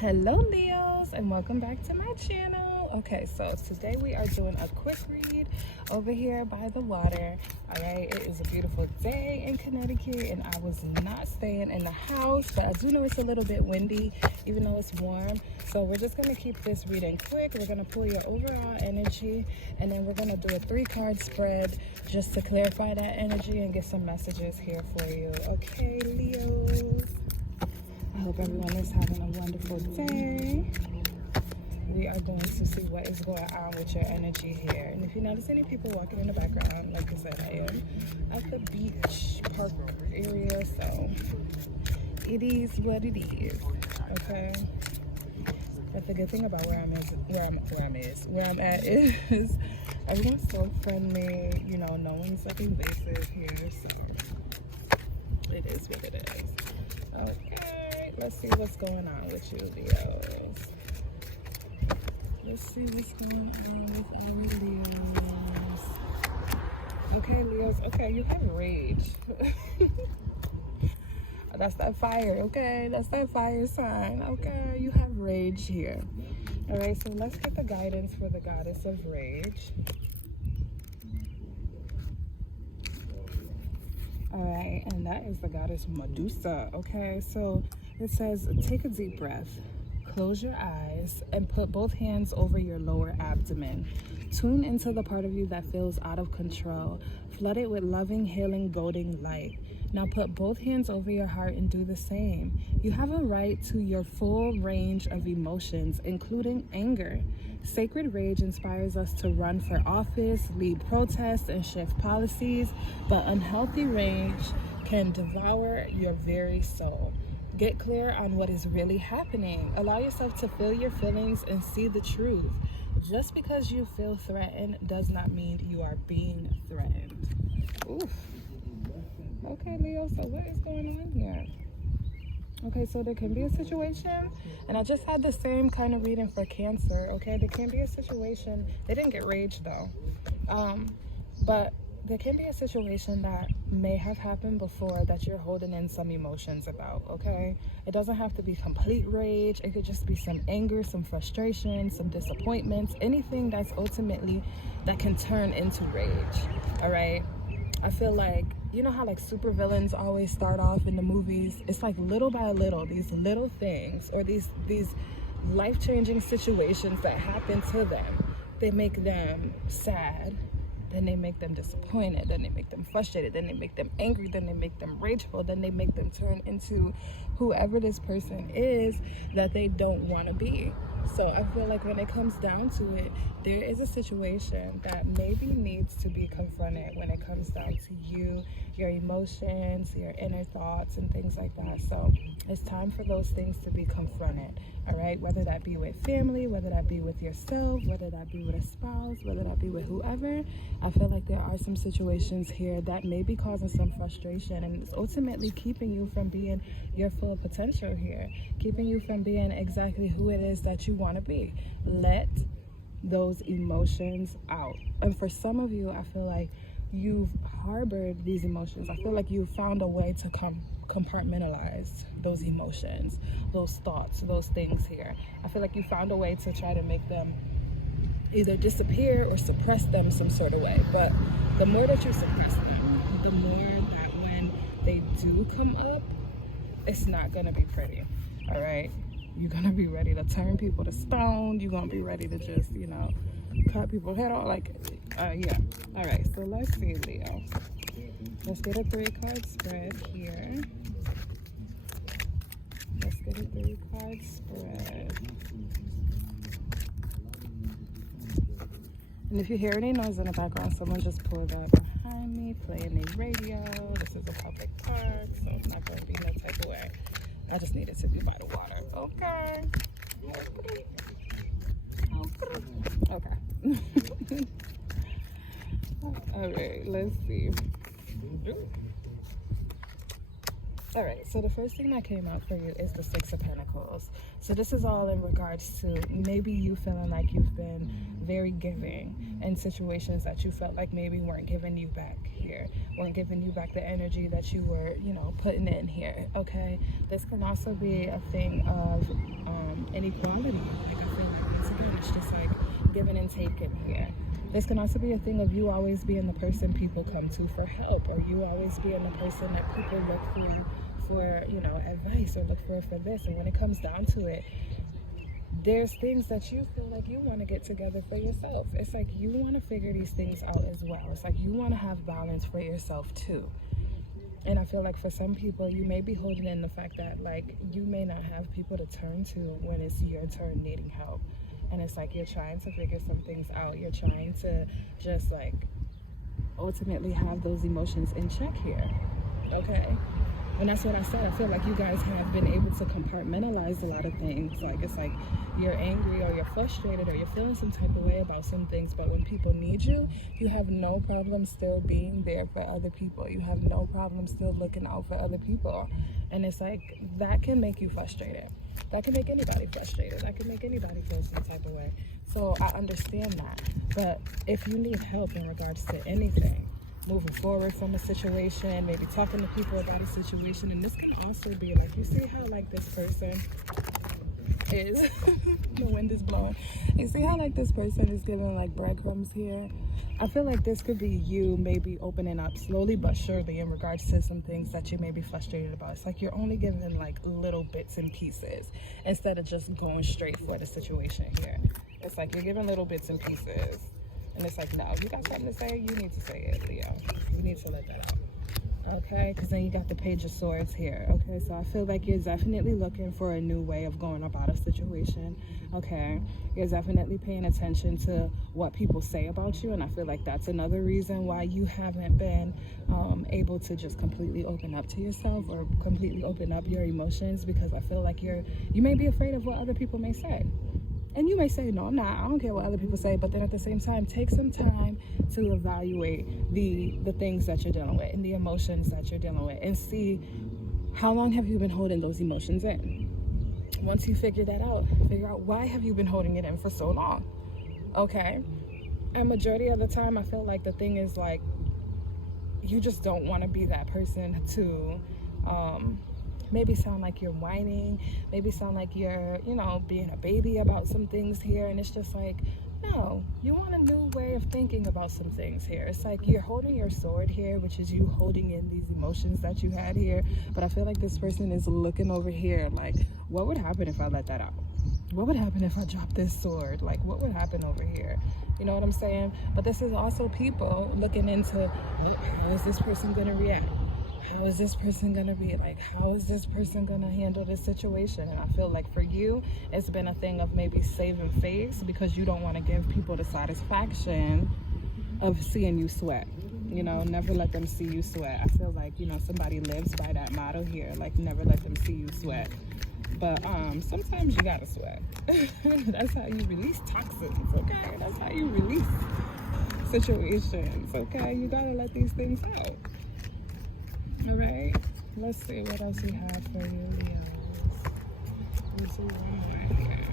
Hello Leos, and welcome back to my channel. Okay, so today we are doing a quick read over here by the water. All right, it is a beautiful day in Connecticut and I was not staying in the house, but I do know it's a little bit windy even though it's warm. So we're just going to keep this reading quick. We're going to pull your overall energy and then we're going to do a 3-card spread just to clarify that energy and get some messages here for you. Okay, Leos, I hope everyone is having a wonderful day. We are going to see what is going on with your energy here. And if you notice any people walking in the background, like I said, I am at the beach park area, so it is what it is. Okay. But the good thing about where I'm at is everyone's so friendly. You know, no one's like invasive here, so it is what it is. Okay, let's see what's going on with you, Leos. Let's see what's going on with our Leos. Okay, Leos. Okay, you have rage. That's that fire, okay? That's that fire sign, okay? You have rage here. All right, so let's get the guidance for the goddess of rage. All right, and that is the goddess Medusa, okay? So it says, take a deep breath, close your eyes, and put both hands over your lower abdomen. Tune into the part of you that feels out of control. Flood it with loving, healing, golden light. Now put both hands over your heart and do the same. You have a right to your full range of emotions, including anger. Sacred rage inspires us to run for office, lead protests, and shift policies, but unhealthy rage can devour your very soul. Get clear on what is really happening. Allow yourself to feel your feelings and see the truth. Just because you feel threatened does not mean you are being threatened. Oof. Okay, Leo, so what is going on here? Okay, so there can be a situation, and I just had the same kind of reading for Cancer, okay? There can be a situation, they didn't get rage though, but there can be a situation that may have happened before that you're holding in some emotions about, okay? It doesn't have to be complete rage. It could just be some anger, some frustration, some disappointments, anything that's ultimately that can turn into rage, all right? I feel like, you know how like supervillains always start off in the movies? It's like little by little, these little things or these life-changing situations that happen to them, they make them sad, then they make them disappointed, then they make them frustrated, then they make them angry, then they make them rageful, then they make them turn into whoever this person is that they don't want to be. So I feel like when it comes down to it, there is a situation that maybe needs to be confronted when it comes down to you, your emotions, your inner thoughts, and things like that. So it's time for those things to be confronted, all right? Whether that be with family, whether that be with yourself, whether that be with a spouse, whether that be with whoever. I feel like there are some situations here that may be causing some frustration, and it's ultimately keeping you from being your full potential here, keeping you from being exactly who it is that you want to be. Let those emotions out. And for some of you, I feel like you've harbored these emotions. I feel like you've found a way to compartmentalize those emotions, those thoughts, those things here. I feel like you found a way to try to make them either disappear or suppress them some sort of way. But the more that you suppress them, the more that when they do come up, it's not gonna be pretty, all right? You're gonna be ready to turn people to stone. You're gonna be ready to just, you know, cut people's head off, like, yeah. All right, so let's see, Leo. Let's get a 3-card spread here. Let's get a 3-card spread. And if you hear any noise in the background, someone just pulled up behind me, playing the radio. This is a public park, so it's not going to be no type of way. I just needed to be by the water. Okay. Okay. All right, let's see. All right, so the first thing that came out for you is the Six of Pentacles. So this is all in regards to maybe you feeling like you've been very giving in situations that you felt like maybe weren't giving you back here, weren't giving you back the energy that you were, putting in here, okay? This can also be a thing of inequality. Like I feel like once again, it's just like giving and taking here. This can also be a thing of you always being the person people come to for help, or you always being the person that people look for advice, or look for this. And when it comes down to it, there's things that you feel like you want to get together for yourself. It's like you want to figure these things out as well. It's like you want to have balance for yourself too. And I feel like for some people, you may be holding in the fact that like you may not have people to turn to when it's your turn needing help. And it's like you're trying to figure some things out. You're trying to just like ultimately have those emotions in check here, okay? And that's what I said. I feel like you guys have been able to compartmentalize a lot of things. Like it's like you're angry or you're frustrated or you're feeling some type of way about some things, but when people need you, you have no problem still being there for other people. You have no problem still looking out for other people. And it's like that can make you frustrated. That can make anybody frustrated. That can make anybody feel some type of way. So I understand that. But if you need help in regards to anything, moving forward from a situation, maybe talking to people about a situation, and this can also be like, you see how like this person is, the wind is blowing. You see how like this person is giving like breadcrumbs here? I feel like this could be you maybe opening up slowly but surely in regards to some things that you may be frustrated about. It's like you're only giving like little bits and pieces instead of just going straight for the situation here. It's like you're giving little bits and pieces. And it's like, no, you got something to say, you need to say it, Leo. You need to let that out. Okay, because then you got the Page of Swords here. Okay, so I feel like you're definitely looking for a new way of going about a situation. Okay, you're definitely paying attention to what people say about you, and I feel like that's another reason why you haven't been able to just completely open up to yourself or completely open up your emotions, because I feel like you may be afraid of what other people may say. And you may say, no, I'm not. I don't care what other people say. But then at the same time, take some time to evaluate the things that you're dealing with and the emotions that you're dealing with, and see how long have you been holding those emotions in. Once you figure that out, figure out why have you been holding it in for so long. Okay? And majority of the time, I feel like the thing is like, you just don't want to be that person to maybe sound like you're whining, maybe sound like you're, being a baby about some things here. And it's just like, no, you want a new way of thinking about some things here. It's like you're holding your sword here, which is you holding in these emotions that you had here. But I feel like this person is looking over here like, what would happen if I let that out? What would happen if I dropped this sword? Like, what would happen over here? You know what I'm saying? But this is also people looking into, how is this person going to react? How is this person going to be? Like, how is this person going to handle this situation? And I feel like for you, it's been a thing of maybe saving face, because you don't want to give people the satisfaction of seeing you sweat. Never let them see you sweat. I feel like, somebody lives by that motto here, like never let them see you sweat. But sometimes you gotta sweat. That's how you release toxins, okay? That's how you release situations, okay? You gotta let these things out. All right, let's see what else we have for you, Leo. Let's see one more here.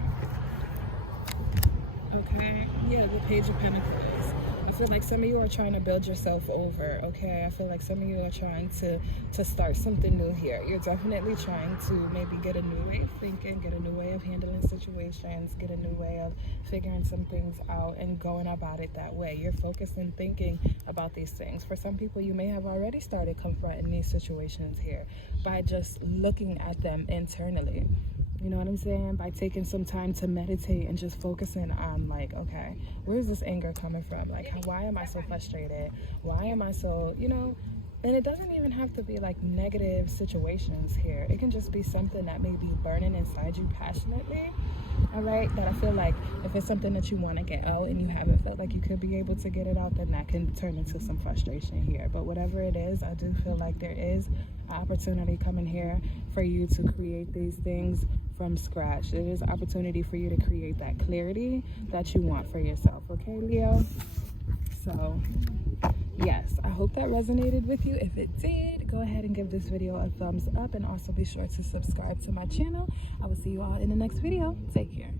Okay, yeah, the Page of Pentacles. I feel like some of you are trying to build yourself over, okay? I feel like some of you are trying to start something new here. You're definitely trying to maybe get a new way of thinking, get a new way of handling situations, get a new way of figuring some things out and going about it that way. You're focused and thinking about these things. For some people, you may have already started confronting these situations here by just looking at them internally. You know what I'm saying? By taking some time to meditate and just focusing on like, okay, where's this anger coming from? Like, why am I so frustrated? Why am I so, and it doesn't even have to be like negative situations here. It can just be something that may be burning inside you passionately. All right, that I feel like if it's something that you want to get out and you haven't felt like you could be able to get it out, then that can turn into some frustration here. But whatever it is, I do feel like there is an opportunity coming here for you to create these things from scratch. There is an opportunity for you to create that clarity that you want for yourself. Okay, Leo? So yes, I hope that resonated with you. If it did, go ahead and give this video a thumbs up, and also be sure to subscribe to my channel. I will see you all in the next video. Take care.